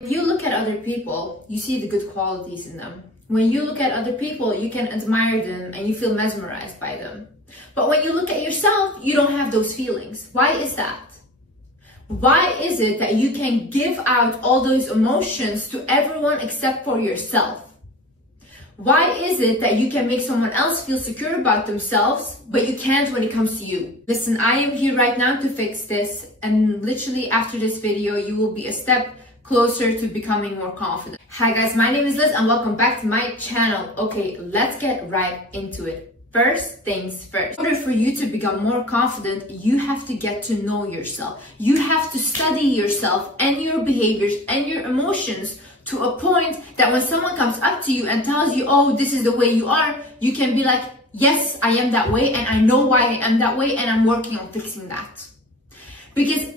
When you look at other people, you see the good qualities in them. When you look at other people, you can admire them and you feel mesmerized by them. But when you look at yourself, you don't have those feelings. Why is that? Why is it that you can give out all those emotions to everyone except for yourself? Why is it that you can make someone else feel secure about themselves, but you can't when it comes to you? Listen, I am here right now to fix this, and literally after this video, you will be a step closer to becoming more confident. Hi guys, my name is Liz and welcome back to my channel. Okay, let's get right into it. First things first. In order for you to become more confident, you have to get to know yourself. You have to study yourself and your behaviors and your emotions to a point that when someone comes up to you and tells you, oh, this is the way you are, you can be like, yes, I am that way and I know why I am that way and I'm working on fixing that. Because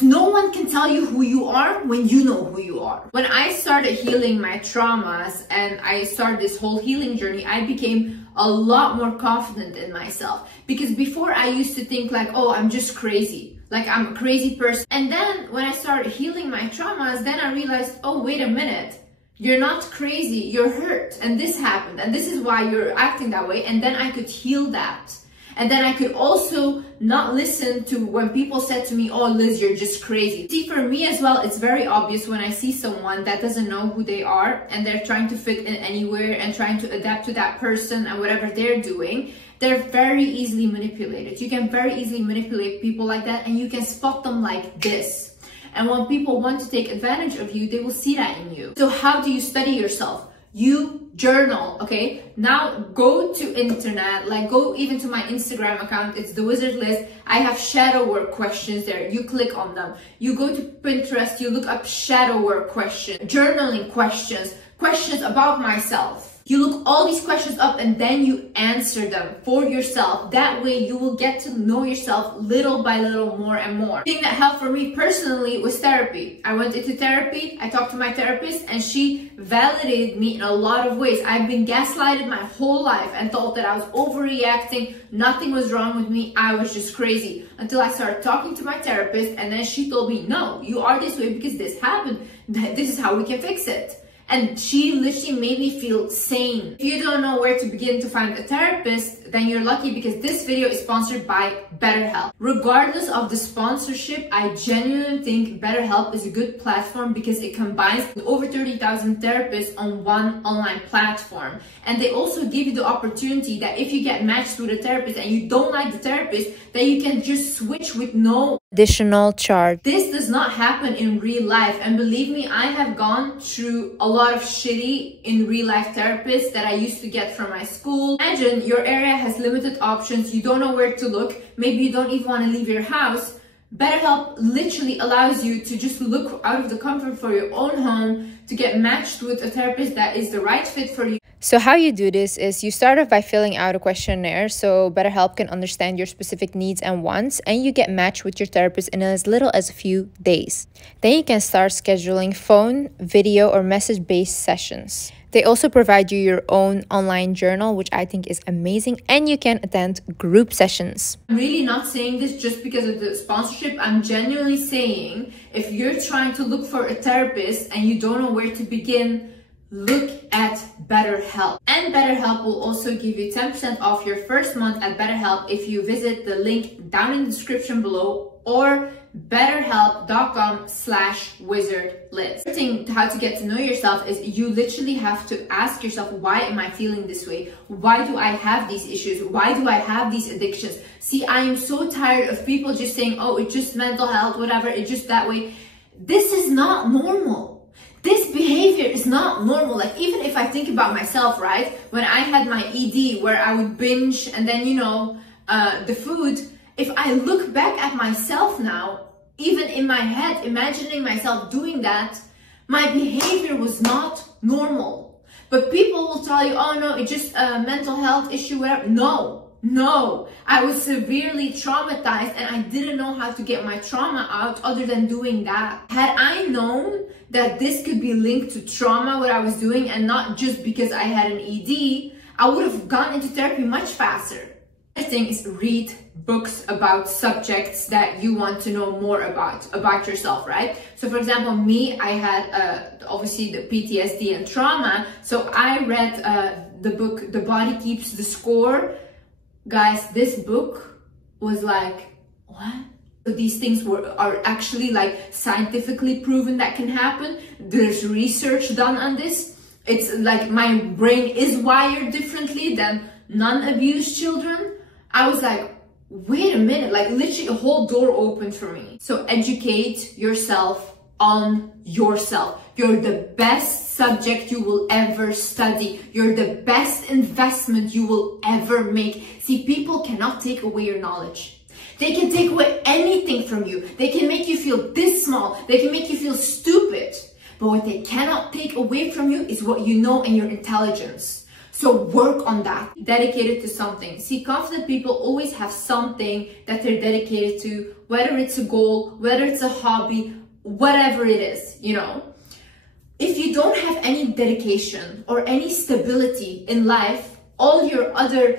no one can tell you who you are when you know who you are. When I started healing my traumas and I started this whole healing journey, I became a lot more confident in myself. Because before I used to think like, oh, I'm just crazy. Like I'm a crazy person. And then when I started healing my traumas, then I realized, oh, wait a minute. You're not crazy, you're hurt. And this happened. And this is why you're acting that way. And then I could heal that. And then I could also not listen to when people said to me, oh, Liz, you're just crazy. See, for me as well, it's very obvious when I see someone that doesn't know who they are and they're trying to fit in anywhere and trying to adapt to that person and whatever they're doing. They're very easily manipulated. You can very easily manipulate people like that and you can spot them like this. And when people want to take advantage of you, they will see that in you. So how do you study yourself? You journal, okay? Now go to internet, like go even to my Instagram account, it's The Wizard Liz. I have shadow work questions there. You click on them. You go to Pinterest, you look up shadow work questions, journaling questions, questions about myself. You look all these questions up and then you answer them for yourself. That way you will get to know yourself little by little more and more. The thing that helped for me personally was therapy. I went into therapy, I talked to my therapist and she validated me in a lot of ways. I've been gaslighted my whole life and thought that I was overreacting. Nothing was wrong with me. I was just crazy until I started talking to my therapist and then she told me, no, you are this way because this happened. This is how we can fix it. And she literally made me feel sane. If you don't know where to begin to find a therapist, then you're lucky because this video is sponsored by BetterHelp. Regardless of the sponsorship, I genuinely think BetterHelp is a good platform because it combines over 30,000 therapists on one online platform. And they also give you the opportunity that if you get matched with a therapist and you don't like the therapist, then you can just switch with no additional charge. This does not happen in real life, and believe me, I have gone through a lot of shitty in real life therapists that I used to get from my school. Imagine your area has limited options, you don't know where to look, maybe you don't even want to leave your house. BetterHelp literally allows you to just look out of the comfort for your own home to get matched with a therapist that is the right fit for you. So how you do this is you start off by filling out a questionnaire so BetterHelp can understand your specific needs and wants, and you get matched with your therapist in as little as a few days. Then you can start scheduling phone, video, or message-based sessions. They also provide you your own online journal, which I think is amazing, and you can attend group sessions. I'm really not saying this just because of the sponsorship. I'm genuinely saying if you're trying to look for a therapist and you don't know where to begin, look at BetterHelp. And BetterHelp will also give you 10% off your first month at BetterHelp if you visit the link down in the description below or betterhelp.com/wizardliz. The thing how to get to know yourself is you literally have to ask yourself, why am I feeling this way? Why do I have these issues? Why do I have these addictions? See, I am so tired of people just saying, oh, it's just mental health, whatever, it's just that way. This is not normal. This behavior is not normal. Like, even if I think about myself, right? When I had my ED where I would binge and then, you know, the food, if I look back at myself now, even in my head, imagining myself doing that, my behavior was not normal. But people will tell you, oh no, it's just a mental health issue, whatever. No, I was severely traumatized and I didn't know how to get my trauma out other than doing that. Had I known that this could be linked to trauma, what I was doing, and not just because I had an ED, I would have gone into therapy much faster. The thing is, read books about subjects that you want to know more about yourself, right? So for example, me, I had obviously the PTSD and trauma, so I read the book The Body Keeps the Score. Guys, this book was like, what? These things are actually like scientifically proven that can happen. There's research done on this. It's like my brain is wired differently than non-abused children. I was like, wait a minute, like literally a whole door opened for me. So educate yourself on yourself. You're the best subject you will ever study. You're the best investment you will ever make. See, people cannot take away your knowledge. They can take away anything from you. They can make you feel this small. They can make you feel stupid. But what they cannot take away from you is what you know and your intelligence. So work on that. Dedicated to something. See, confident people always have something that they're dedicated to, whether it's a goal, whether it's a hobby, whatever it is, you know. If you don't have any dedication or any stability in life, all your other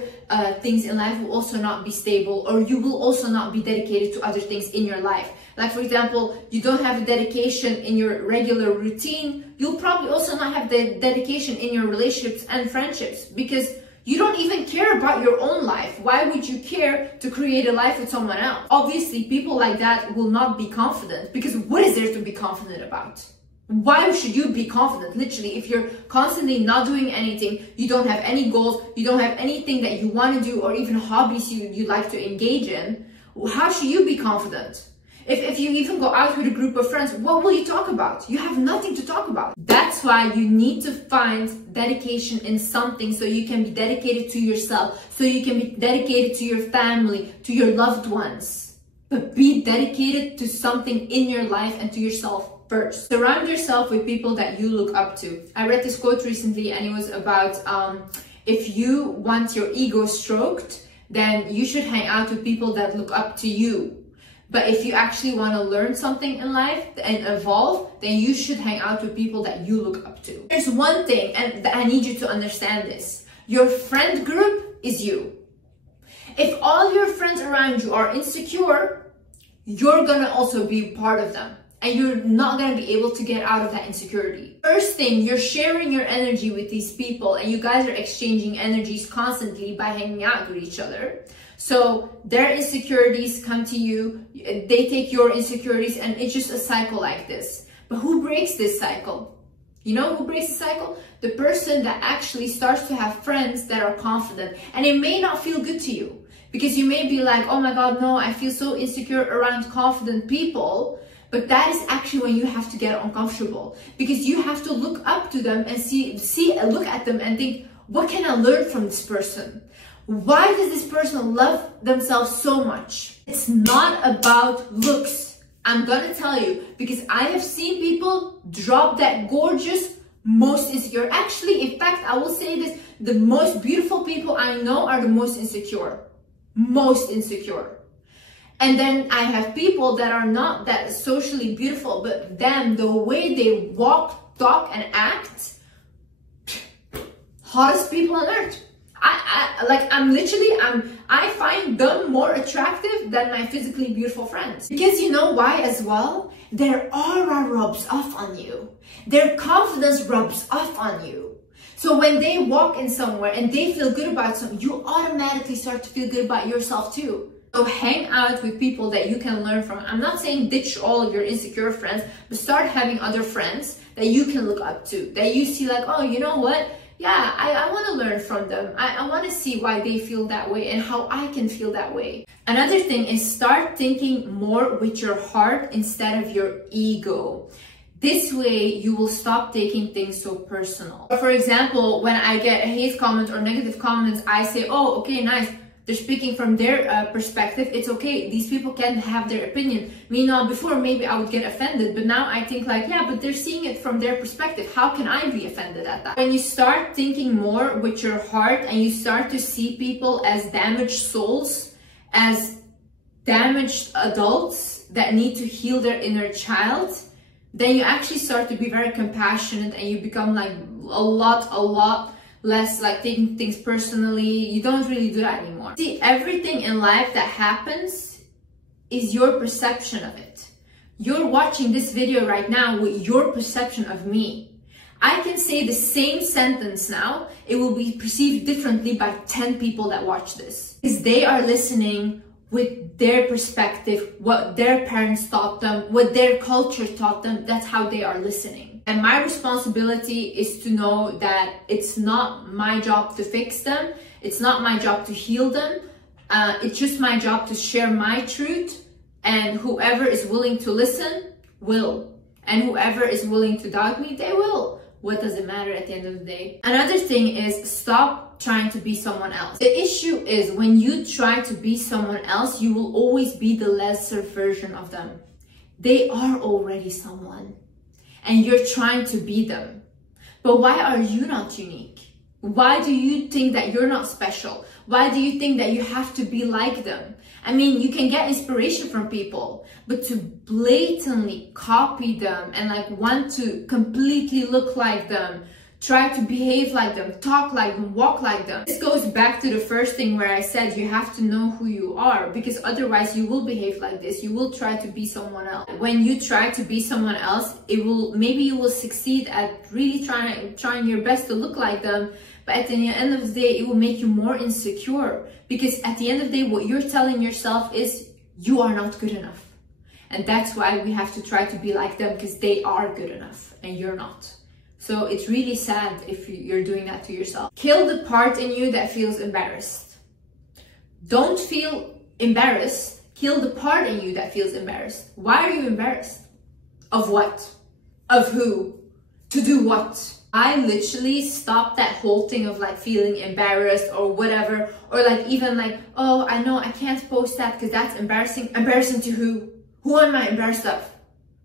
things in life will also not be stable, or you will also not be dedicated to other things in your life. Like for example, you don't have a dedication in your regular routine, you'll probably also not have the dedication in your relationships and friendships, because you don't even care about your own life. Why would you care to create a life with someone else? Obviously, people like that will not be confident, because what is there to be confident about? Why should you be confident? Literally, if you're constantly not doing anything, you don't have any goals, you don't have anything that you want to do, or even hobbies you like to engage in, how should you be confident? If you even go out with a group of friends, what will you talk about? You have nothing to talk about. That's why you need to find dedication in something, so you can be dedicated to yourself, so you can be dedicated to your family, to your loved ones. But be dedicated to something in your life and to yourself first. Surround yourself with people that you look up to. I read this quote recently, and it was about if you want your ego stroked, then you should hang out with people that look up to you. But if you actually want to learn something in life and evolve, then you should hang out with people that you look up to. There's one thing, and I need you to understand this. Your friend group is you. If all your friends around you are insecure, you're gonna also be part of them. And you're not going to be able to get out of that insecurity. First thing, you're sharing your energy with these people, and you guys are exchanging energies constantly by hanging out with each other. So their insecurities come to you, they take your insecurities, and it's just a cycle like this. But who breaks this cycle? You know who breaks the cycle? The person that actually starts to have friends that are confident. And it may not feel good to you, because you may be like, oh my God, no, I feel so insecure around confident people. But that is actually when you have to get uncomfortable, because you have to look up to them and look at them and think, what can I learn from this person? Why does this person love themselves so much? It's not about looks. I'm gonna tell you, because I have seen people drop that gorgeous, most insecure. Actually, in fact, I will say this, the most beautiful people I know are the most insecure. Most insecure. And then I have people that are not that socially beautiful, but them, the way they walk, talk, and act, hottest people on earth. I find them more attractive than my physically beautiful friends. Because you know why as well? Their aura rubs off on you. Their confidence rubs off on you. So when they walk in somewhere and they feel good about something, you automatically start to feel good about yourself too. So hang out with people that you can learn from. I'm not saying ditch all of your insecure friends, but start having other friends that you can look up to, that you see like, oh, you know what? Yeah, I want to learn from them. I want to see why they feel that way and how I can feel that way. Another thing is start thinking more with your heart instead of your ego. This way, you will stop taking things so personal. For example, when I get a hate comment or negative comments, I say, oh, okay, nice. They're speaking from their perspective. It's okay. These people can have their opinion. Meanwhile, before maybe I would get offended, but now I think like, yeah, but they're seeing it from their perspective. How can I be offended at that? When you start thinking more with your heart and you start to see people as damaged souls, as damaged adults that need to heal their inner child, then you actually start to be very compassionate and you become like a lot less like taking things personally. You don't really do that anymore. See, everything in life that happens is your perception of it. You're watching this video right now with your perception of me. I can say the same sentence now, it will be perceived differently by 10 people that watch this. Because they are listening with their perspective, what their parents taught them, what their culture taught them, that's how they are listening. And my responsibility is to know that it's not my job to fix them, it's not my job to heal them, it's just my job to share my truth, and whoever is willing to listen will. And whoever is willing to doubt me, they will. What does it matter at the end of the day? Another thing is stop trying to be someone else. The issue is when you try to be someone else, you will always be the lesser version of them. They are already someone and you're trying to be them. But why are you not unique? Why do you think that you're not special? Why do you think that you have to be like them? I mean, you can get inspiration from people, but to blatantly copy them and like want to completely look like them, try to behave like them, talk like them, walk like them. This goes back to the first thing where I said you have to know who you are, because otherwise you will behave like this. You will try to be someone else. When you try to be someone else, maybe you will succeed at really trying your best to look like them. But at the end of the day, it will make you more insecure, because at the end of the day, what you're telling yourself is you are not good enough. And that's why we have to try to be like them, because they are good enough and you're not. So it's really sad if you're doing that to yourself. Kill the part in you that feels embarrassed. Don't feel embarrassed. Kill the part in you that feels embarrassed. Why are you embarrassed? Of what? Of who? To do what? I literally stopped that whole thing of like feeling embarrassed or whatever, or like even like, oh, I know I can't post that because that's embarrassing. Embarrassing to who? Who am I embarrassed of?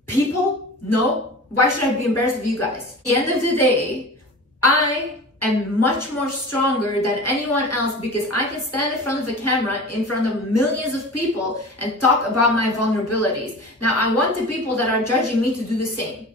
People? No. Why should I be embarrassed of you guys? At the end of the day, I am much more stronger than anyone else, because I can stand in front of the camera in front of millions of people and talk about my vulnerabilities. Now, I want the people that are judging me to do the same.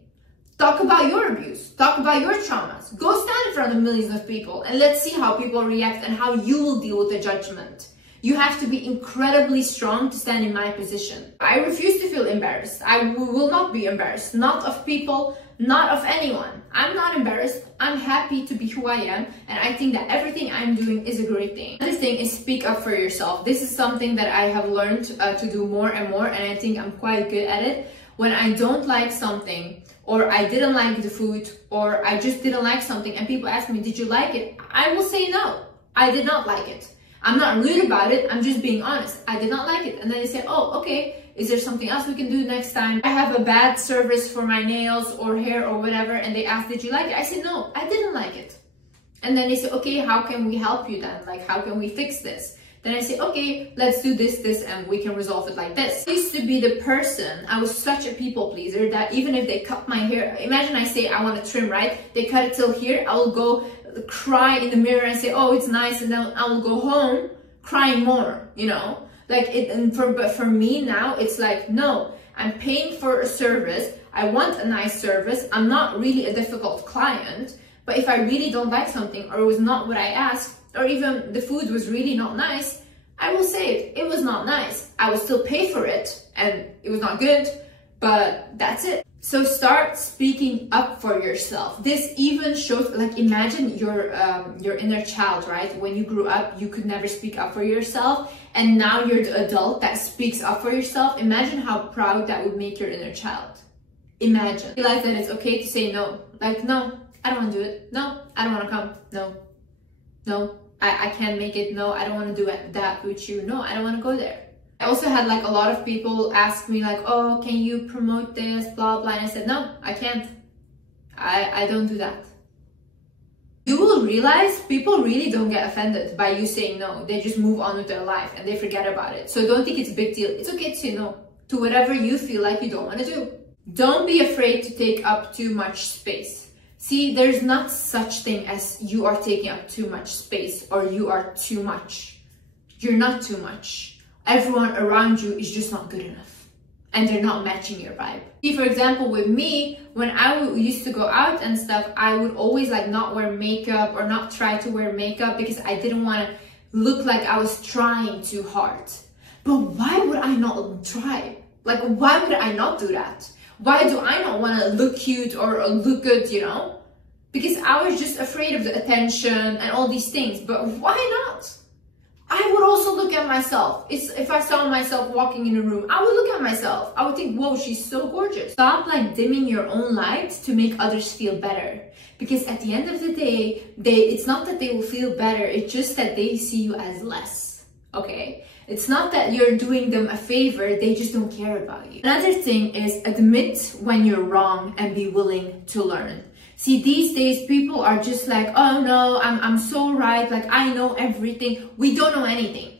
Talk about your abuse, talk about your traumas, go stand in front of millions of people and let's see how people react and how you will deal with the judgment. You have to be incredibly strong to stand in my position. I refuse to feel embarrassed. I will not be embarrassed, not of people, not of anyone. I'm not embarrassed. I'm happy to be who I am, and I think that everything I'm doing is a great thing. Another thing is speak up for yourself. This is something that I have learned to do more and more, and I think I'm quite good at it. When I don't like something, or I didn't like the food, or I just didn't like something, and people ask me, did you like it? I will say no, I did not like it. I'm not rude about it, I'm just being honest. I did not like it. And then they say, oh, okay, is there something else we can do next time? I have a bad service for my nails or hair or whatever, and they ask, did you like it? I said, no, I didn't like it. And then they say, okay, how can we help you then? Like, how can we fix this? Then I say, okay, let's do this, and we can resolve it like this. I used to be the person, I was such a people pleaser that even if they cut my hair, imagine I say I want to trim, right? They cut it till here, I will go cry in the mirror and say, oh, it's nice, and then I will go home crying more, you know? Like but for me now, it's like, no, I'm paying for a service, I want a nice service, I'm not really a difficult client, but if I really don't like something, or it was not what I asked, or even the food was really not nice, I will say it. It was not nice. I will still pay for it, and it was not good, but that's it. So start speaking up for yourself. This even shows, like, imagine your inner child, right? When you grew up, you could never speak up for yourself, and now you're the adult that speaks up for yourself. Imagine how proud that would make your inner child. Imagine. Realize that it's okay to say no. Like, no, I don't want to do it. No, I don't want to come. No, I can't make it. No, I don't want to do that with you. No, I don't want to go there. I also had like a lot of people ask me like, oh, can you promote this, blah, blah. And I said, no, I can't. I don't do that. You will realize people really don't get offended by you saying no. They just move on with their life and they forget about it. So don't think it's a big deal. It's okay to say no to whatever you feel like you don't want to do. Don't be afraid to take up too much space. See, there's not such thing as you are taking up too much space or you are too much. You're not too much. Everyone around you is just not good enough. and they're not matching your vibe. See, for example, with me, when I used to go out and stuff, I would always like not wear makeup or not try to wear makeup because I didn't want to look like I was trying too hard. But why would I not try? Like, why would I not do that? Why do I not want to look cute or look good, you know? Because I was just afraid of the attention and all these things. But why not? I would also look at myself. If I saw myself walking in a room, I would look at myself. I would think, whoa, she's so gorgeous. Stop like dimming your own light to make others feel better. Because at the end of the day, it's not that they will feel better. It's just that they see you as less, okay? It's not that you're doing them a favor. They just don't care about you. Another thing is admit when you're wrong and be willing to learn. See, these days, people are just like, oh no, I'm so right. Like, I know everything. We don't know anything.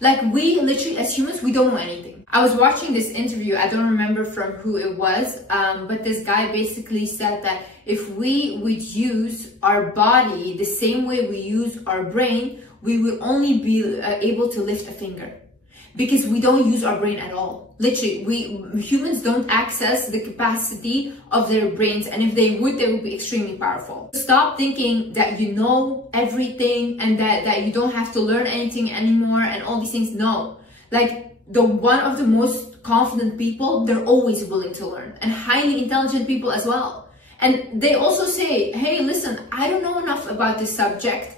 Like, we literally, as humans, we don't know anything. I was watching this interview. I don't remember from who it was. But this guy basically said that if we would use our body the same way we use our brain, we will only be able to lift a finger. Because we don't use our brain at all. Literally, humans don't access the capacity of their brains, and if they would be extremely powerful. Stop thinking that you know everything and that you don't have to learn anything anymore and all these things. No. Like, one of the most confident people, they're always willing to learn, and highly intelligent people as well. And they also say, hey, listen, I don't know enough about this subject.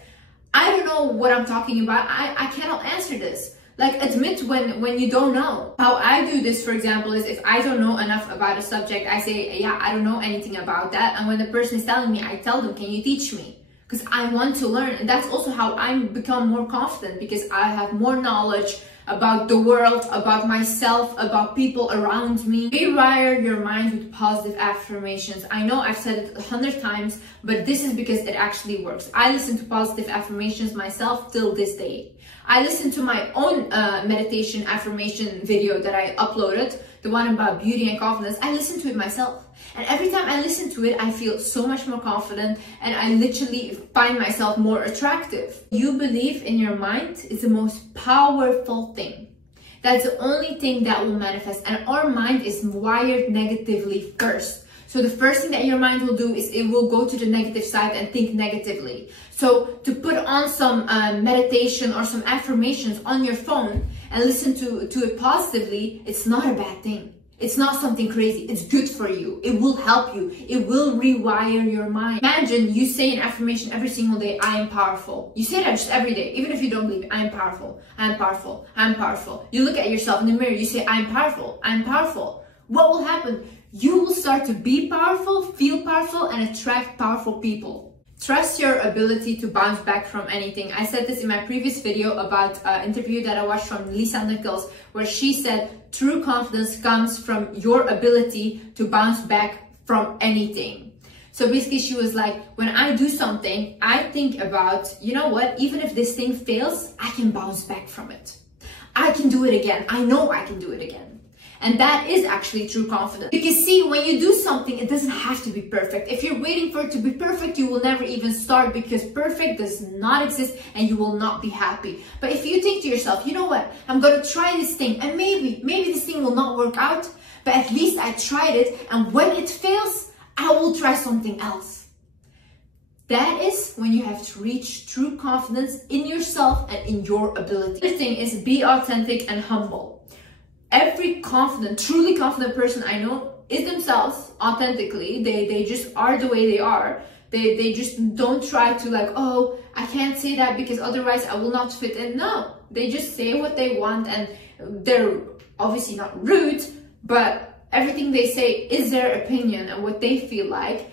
I don't know what I'm talking about. I cannot answer this. Like, admit when you don't know. How I do this, for example, is if I don't know enough about a subject, I say, yeah, I don't know anything about that. And when the person is telling me, I tell them, can you teach me? Because I want to learn. And that's also how I become more confident, because I have more knowledge about the world, about myself, about people around me. Rewire your mind with positive affirmations. I know I've said it 100 times, but this is because it actually works. I listen to positive affirmations myself till this day. I listened to my own meditation affirmation video that I uploaded, the one about beauty and confidence. I listened to it myself. And every time I listen to it, I feel so much more confident, and I literally find myself more attractive. You believe in your mind is the most powerful thing. That's the only thing that will manifest. And our mind is wired negatively first. So the first thing that your mind will do is it will go to the negative side and think negatively. So to put on some meditation or some affirmations on your phone and listen to it positively, it's not a bad thing. It's not something crazy. It's good for you. It will help you. It will rewire your mind. Imagine you say an affirmation every single day, I am powerful. You say that just every day, even if you don't believe it. I am powerful. I am powerful. I am powerful. You look at yourself in the mirror, you say, I am powerful. I am powerful. What will happen? You will start to be powerful, feel powerful, and attract powerful people. Trust your ability to bounce back from anything. I said this in my previous video about an interview that I watched from Lisa Nichols, where she said true confidence comes from your ability to bounce back from anything. So basically she was like, when I do something, I think about, you know what, even if this thing fails, I can bounce back from it. I can do it again. I know I can do it again. And that is actually true confidence. Because see, when you do something, it doesn't have to be perfect. If you're waiting for it to be perfect, you will never even start, because perfect does not exist and you will not be happy. But if you think to yourself, you know what, I'm going to try this thing, and maybe this thing will not work out, but at least I tried it, and when it fails, I will try something else. That is when you have to reach true confidence in yourself and in your ability. The thing is, be authentic and humble. Every confident, truly confident person I know is themselves authentically. They just are the way they are. They just don't try to like, oh, I can't say that because otherwise I will not fit in. No, they just say what they want, and they're obviously not rude, but everything they say is their opinion and what they feel like.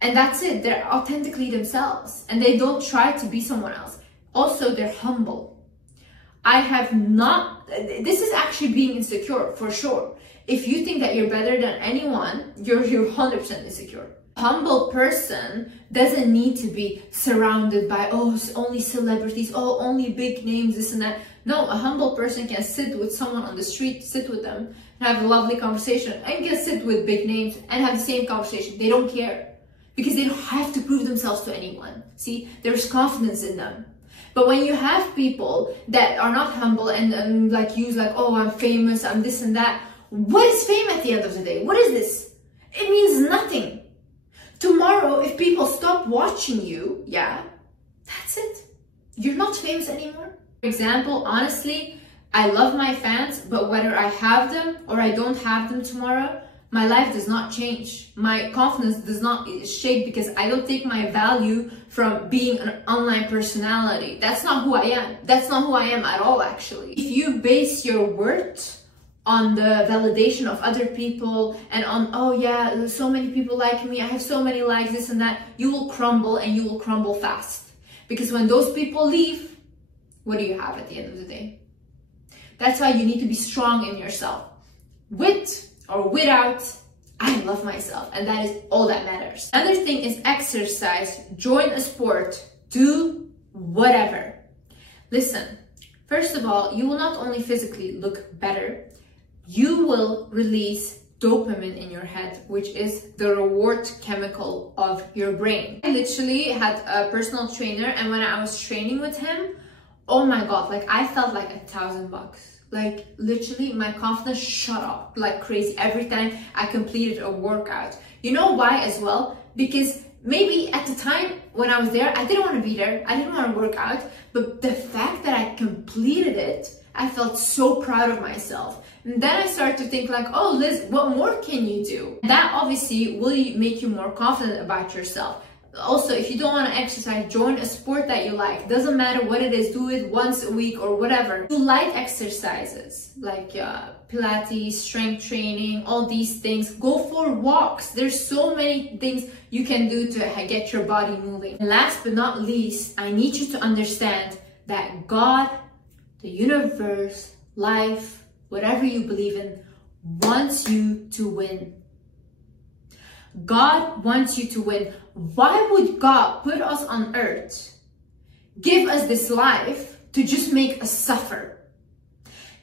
And that's it. They're authentically themselves, and they don't try to be someone else. Also, they're humble. This is actually being insecure for sure. If you think that you're better than anyone, you're 100% insecure. A humble person doesn't need to be surrounded by, oh, only celebrities, oh, only big names, this and that. No, a humble person can sit with someone on the street, sit with them, and have a lovely conversation, and can sit with big names and have the same conversation. They don't care, because they don't have to prove themselves to anyone. See, there's confidence in them. But when you have people that are not humble and like use like, oh, I'm famous, I'm this and that, What is fame at the end of the day? What is this? It means nothing. Tomorrow, if people stop watching you, yeah, that's it. You're not famous anymore. For example, honestly, I love my fans, but whether I have them or I don't have them tomorrow, my life does not change. My confidence does not shake because I don't take my value from being an online personality. That's not who I am. That's not who I am at all, actually. If you base your worth on the validation of other people and on, oh yeah, so many people like me, I have so many likes, this and that, you will crumble, and you will crumble fast. Because when those people leave, what do you have at the end of the day? That's why you need to be strong in yourself. With or without, I love myself, and that is all that matters. Another thing is exercise. Join a sport. Do whatever. Listen, first of all, you will not only physically look better, you will release dopamine in your head, which is the reward chemical of your brain. I literally had a personal trainer, and when I was training with him, oh my God, like I felt like $1,000. Like literally my confidence shot up like crazy every time I completed a workout. You know why as well? Because maybe at the time when I was there, I didn't want to be there. I didn't want to work out, but the fact that I completed it, I felt so proud of myself. And then I started to think like, oh Liz, what more can you do? That obviously will make you more confident about yourself. Also, if you don't want to exercise, join a sport that you like. Doesn't matter what it is, do it once a week or whatever. Do light exercises like Pilates, strength training, all these things. Go for walks. There's so many things you can do to get your body moving. And last but not least, I need you to understand that God, the universe, life, whatever you believe in, wants you to win. God wants you to win. Why would God put us on earth, give us this life to just make us suffer?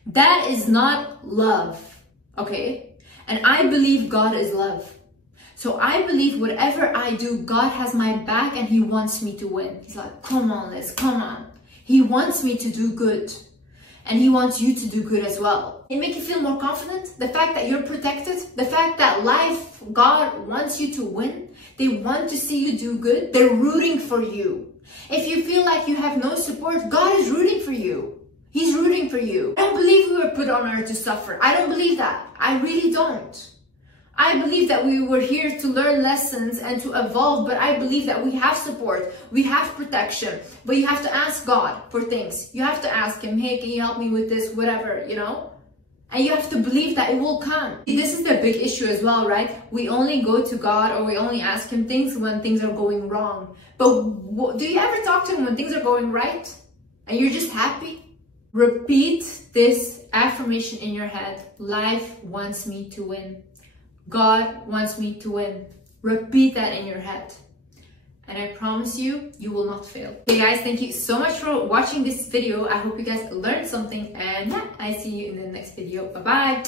That is not love, okay? And I believe God is love. So I believe whatever I do, God has my back and He wants me to win. He's like, come on, Liz, come on. He wants me to do good. And He wants you to do good as well. It makes you feel more confident. The fact that you're protected, the fact that life, God wants you to win. They want to see you do good. They're rooting for you. If you feel like you have no support, God is rooting for you. He's rooting for you. I don't believe we were put on earth to suffer. I don't believe that. I really don't. I believe that we were here to learn lessons and to evolve, but I believe that we have support, we have protection, but you have to ask God for things. You have to ask Him, hey, can you help me with this, whatever, you know? And you have to believe that it will come. This is the big issue as well, right? We only go to God or we only ask Him things when things are going wrong. But do you ever talk to Him when things are going right? And you're just happy? Repeat this affirmation in your head. Life wants me to win. God wants me to win. Repeat that in your head. And I promise you, you will not fail. Okay guys, thank you so much for watching this video. I hope you guys learned something. And yeah, I see you in the next video. Bye-bye.